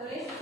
tulis.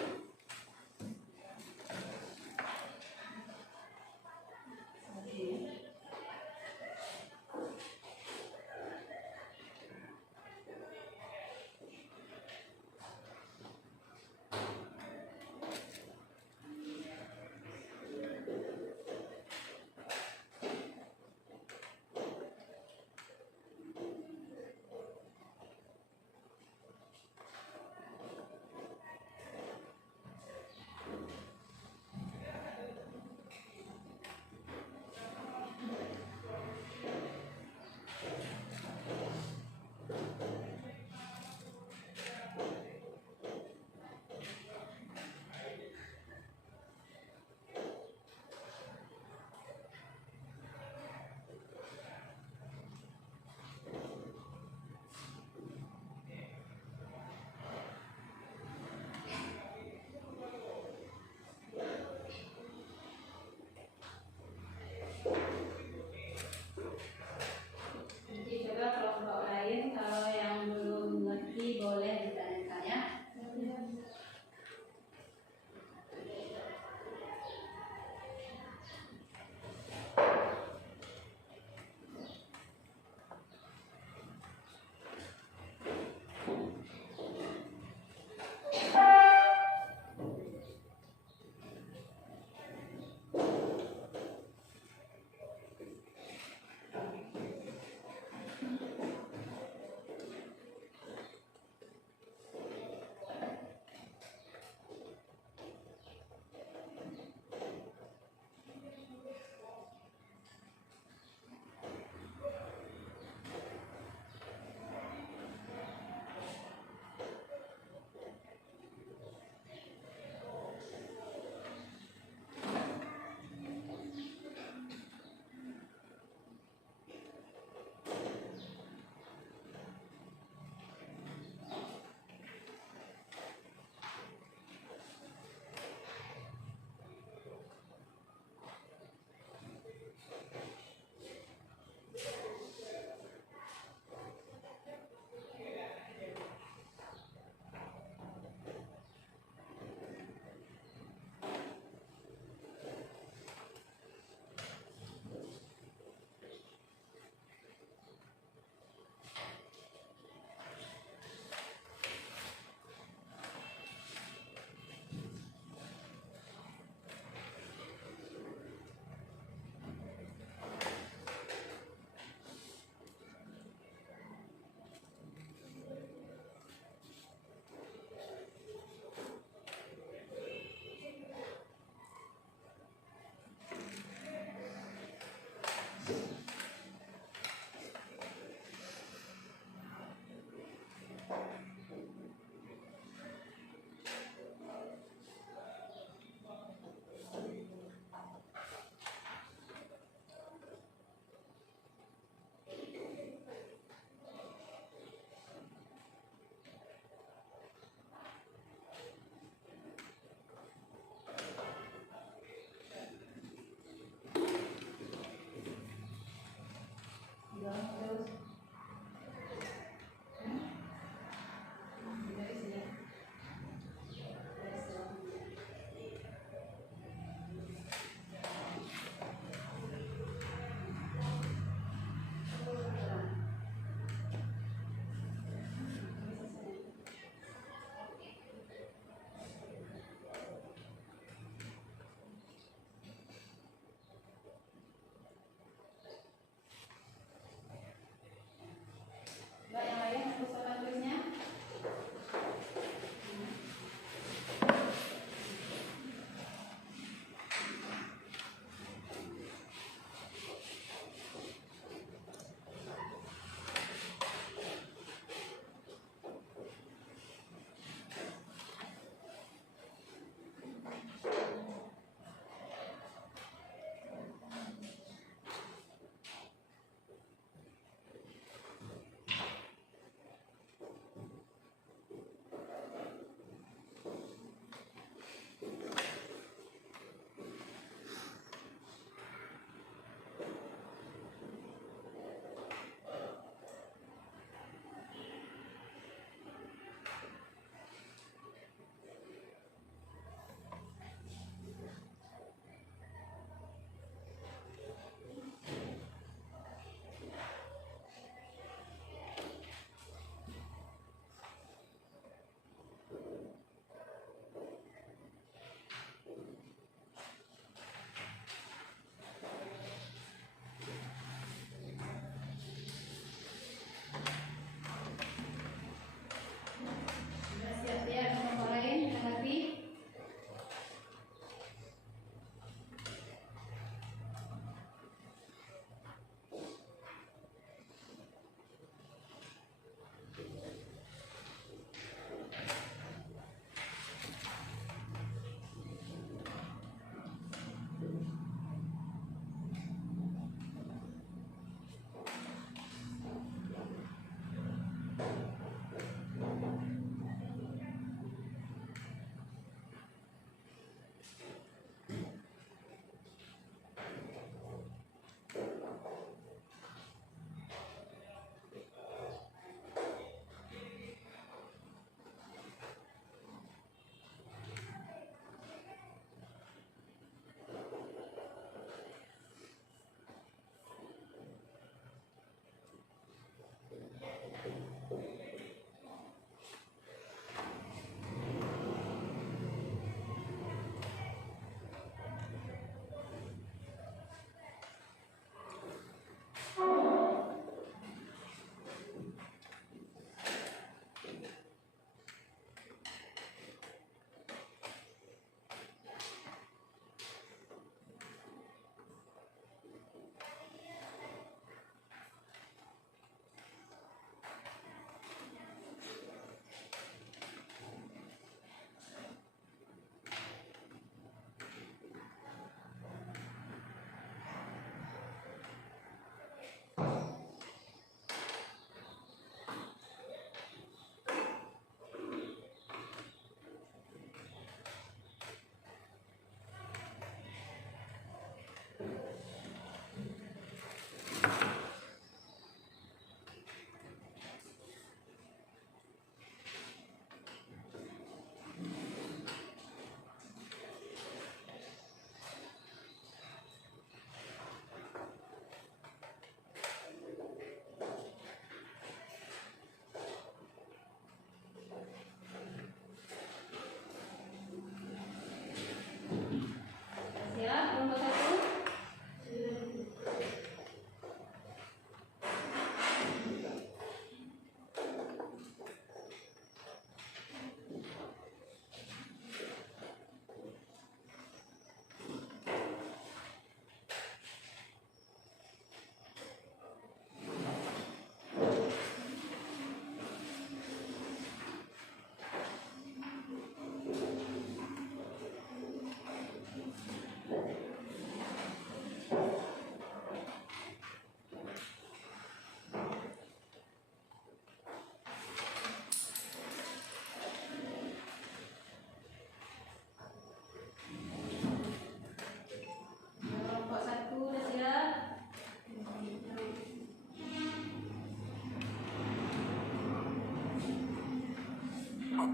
Nah,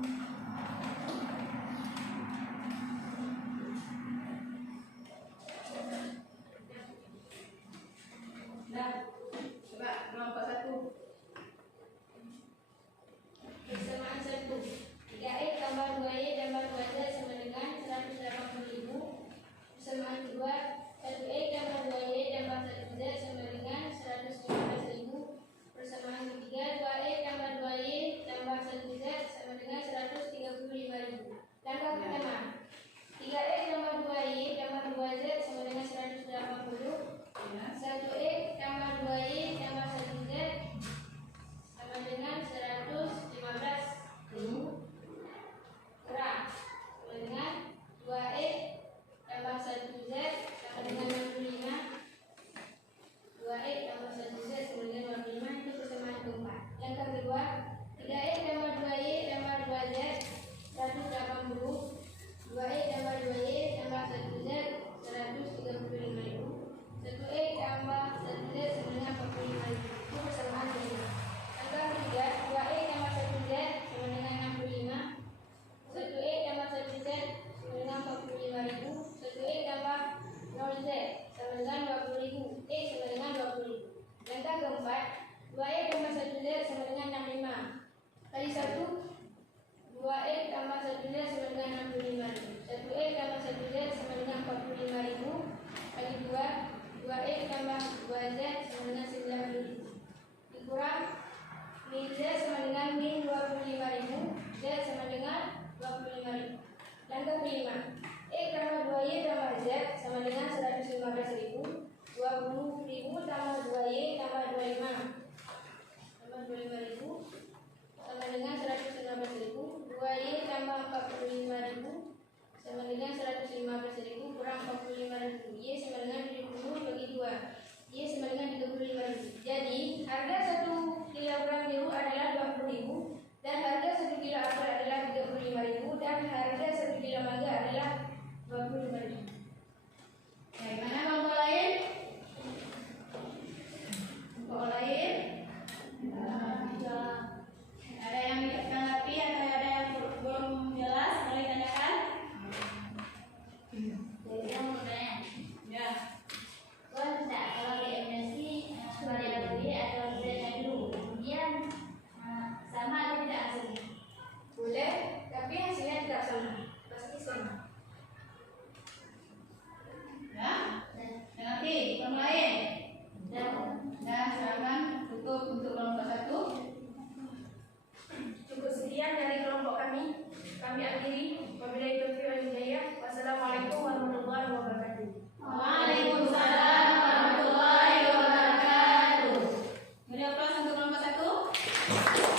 coba kelompok 1. Persamaan 1. 3E tambah 2Y tambah 2Z sama dengan 180.000. Persamaan 2. 1E tambah 2Y tambah 1Z sama dengan 115.000. Persamaan ketiga, 2E tambah 2Y tambah 1Z sama dengan 135.000. Langkah pertama, 3E tambah 2Y tambah 2Z sama dengan 180. 1E tambah 2Y tambah 1Z sama dengan 115.000 kurang sama dengan 2E tambah 1Z sama dengan 65. 2E tambah 1Z sama dengan 25. Itu persamaan keempat. Langkah kedua, 3E tambah 2Y tambah 2Z 180. 2E tambah 2Y tambah 1Z 135.000. 1E tambah 1Z sama dengan 45.000. Itu persamaan kedua. Langkah ketiga, 2E tambah 1Z sama dengan 65. 1E tambah 1Z sama dengan 45.000. 1E tambah 0Z sama dengan 20.000. E sama dengan 20.000. Langkah keempat, 2E tambah 1Z sama dengan 65. Kali 1, 2E tambah 1Z sama dengan 65.000. 1E tambah 1Z sama dengan 45.000. Kali 2, 2E tambah 2Z sama dengan 90.000. Dikurang min Z sama dengan min 25.000. Z sama dengan 25.000. Langkah kelima, E tambah 2Y tambah Z sama dengan 115.000. 20.000 tambah 2Y tambah 25 tambah 25.000 sama dengan 115.000. 2Y tambah 45.000 sama dengan 115.000 kurang 45.000. Y sama dengan 70 bagi 2. Y sama dengan 35.000. Jadi harga 1 kilogram biru adalah 20.000 dan harga 1 kilo apel adalah 35.000 dan harga 1 kilo mangga adalah 25.000. Bagaimana kelompok lain? Kelompok lain? Ada yang ditanggapi atau ada yang belum jelas? Boleh tanyakan? Jadi yang mau tanya? Ya. Kalau tidak, kalau eliminasi variabel Y atau Z-nya dulu, kemudian sama atau tidak hasilnya? Boleh, tapi hasilnya tidak sama. Pasti sama. Ya? Nanti yang lain. Nah, silakan tutup untuk kelompok 1. Cukup sekian dari kelompok kami. Kami akhiri. Wabillahi taufiq wal hidayah. Wassalamualaikum warahmatullahi wabarakatuh. Waalaikumsalam warahmatullahi wabarakatuh. Beri aplaus untuk kelompok 1.